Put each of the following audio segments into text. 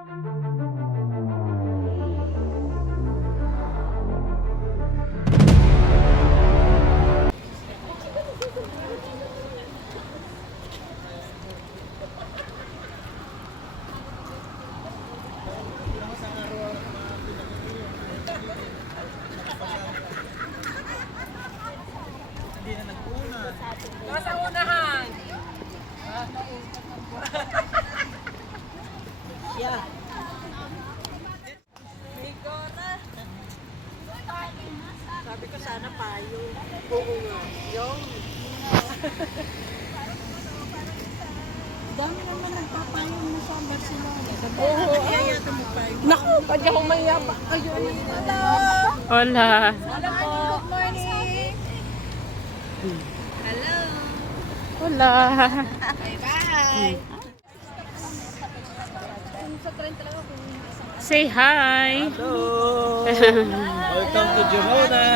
Nasa unahan. Yeah. Ligo na. Sabi ko sana payo. Oo nga. Yung. Dami naman nagpapayong na sa Barcelona. Oo. Naku, pwede akong mayaba. Ayun. Hello. Hola. Hello po. Good morning. Hello. Hola. Bye-bye. Say hi. Hello! Welcome to Girona!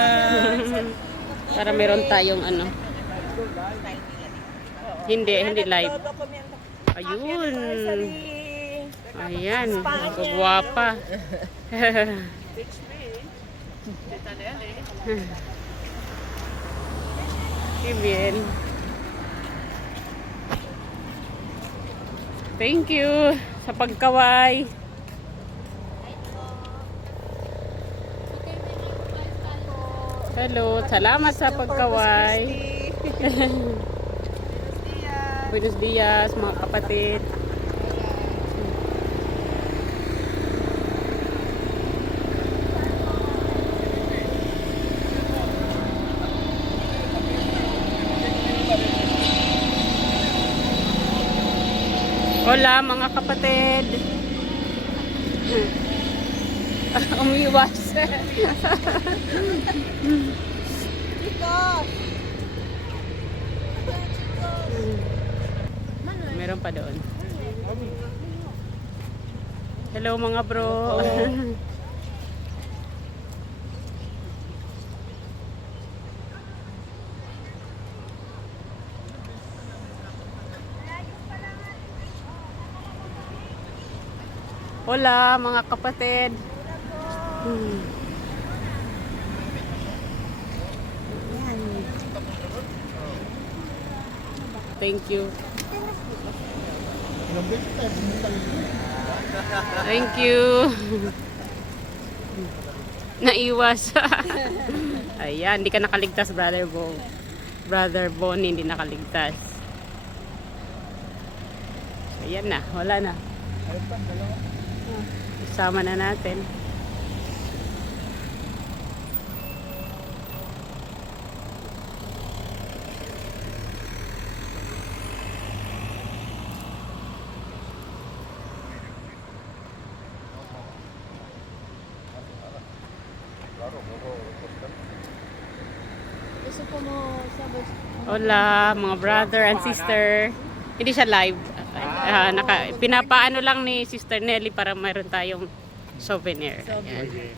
Para meron tayong ano. Hindi live. Ayun. Ayan. Guwapa. Qué bien. Thank you sa pagkaway. Hello, salamat sa pagkaway. Buenos dias mga kapatid. Hola mga kapatid. Umiwas. Meron pa doon. Hello mga bro. Hola mga kapatid. Thank you. Thank you. Naiwas. Ayan, hindi ka nakaligtas, Brother Bo. Brother Bonnie, hindi nakaligtas. Ayan na, wala na. Isama na natin. Hola mga brother and sister. Hindi siya live. Pinapaano lang ni Sister Nelly para mayroon tayong souvenir. Ayan.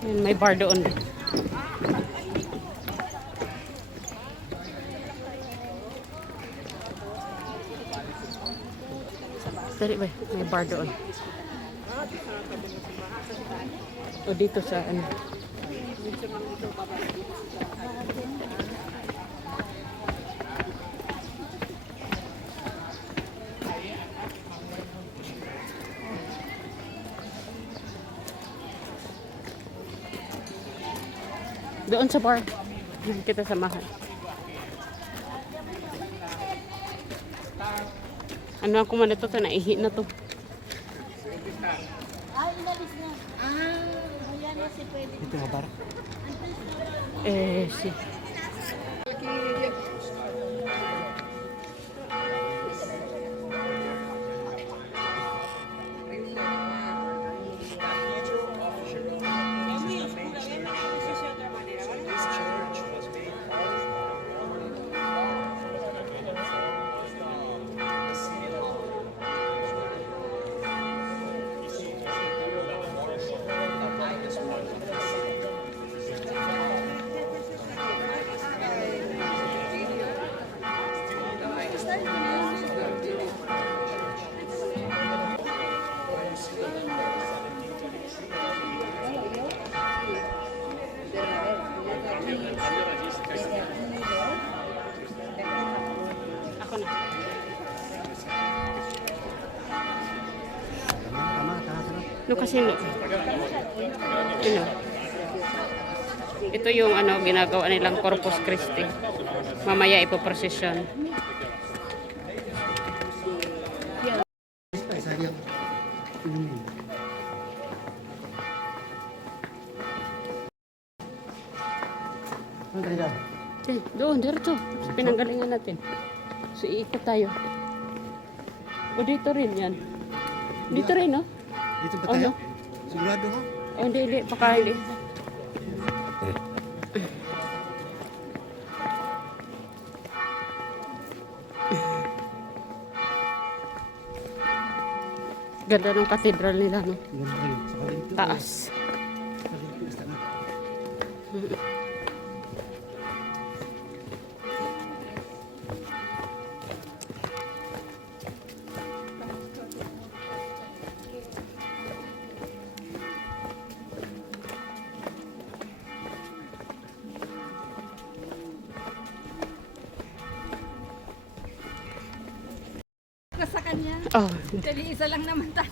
Ayan, may bar doon. Dali ba? May bar doon. O dito sa ano. Doon sa bar. Kita samahan. Ano ako man ito? Naihi na to. Ito nga bar? Si. No kasi no. Ito yung ano ginagawa nilang Corpus Christi. Mamaya ipoprosesyon. Doon, diretso. Sa pinanggalingan natin. So, iikot tayo. O, dito rin yan. Dito rin, no? Dito ba Oh, tayo? no? Sigurado ha? Oh, hindi. Baka hindi. Ganda ng katedral nila, no? Ganda kayo. Saka dito. Taas. Saka dito. Basta na. Sa kanya. Oh. Dali isa lang naman tayo.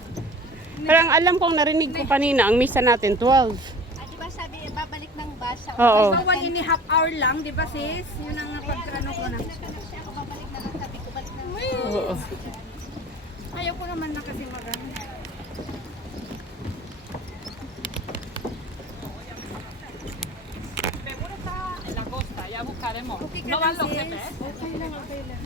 Parang alam kong narinig ko kanina, ang misa natin, 12. Di ba sabi, babalik ng bus sa Oo. So, 1.5 hour lang, di ba sis? Yun ang pagkano ko na. ako, babalik na lang. Sabi ko, balik na lang. Oo. Ayaw ko naman na kasi magano. Okay ka lang sis. Okay lang, okay lang.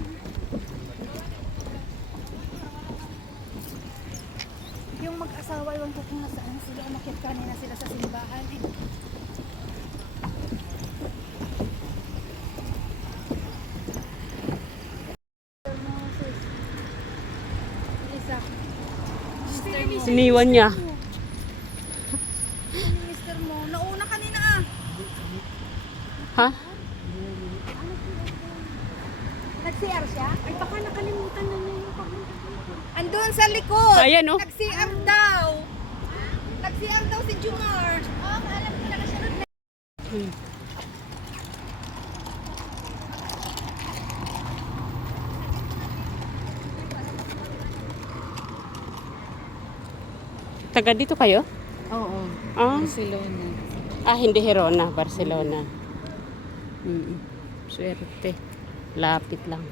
Yung mag-asawa, yung ko kung nasaan sila, umakyat kanina sila sa simbahan. Eh. Lisa. Sister mo. Iniwan niya. Mister mo. Nauna kanina ah. Ha? Nag-CR siya? Ay, baka nakalimutan na niya yung pagpunta. Andun sa likod. Ayan, oh. Nag-CR daw. Nag-CR daw si Jumar. Oh, alam ko na kasunod na. Taga dito kayo? Oo. Ah, Barcelona. hindi Hirona, Barcelona. Swerte. Lapit lang.